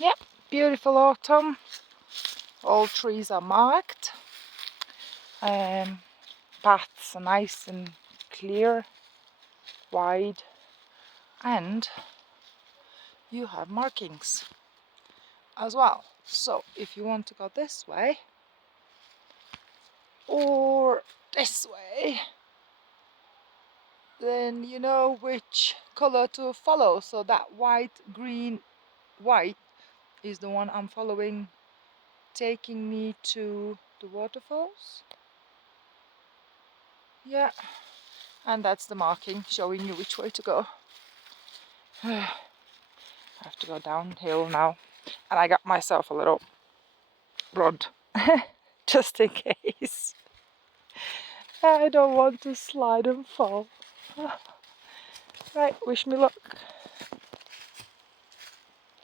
Yeah, beautiful autumn. All trees are marked. Paths are nice and clear, wide, and you have markings as well. So if you want to go this way or this way, then you know which color to follow. So that white, green, white is the one I'm following, taking me to the waterfalls. Yeah, and that's the marking showing you which way to go. I have to go downhill now, and I got myself a little rod just in case. I don't want to slide and fall. Right, wish me luck.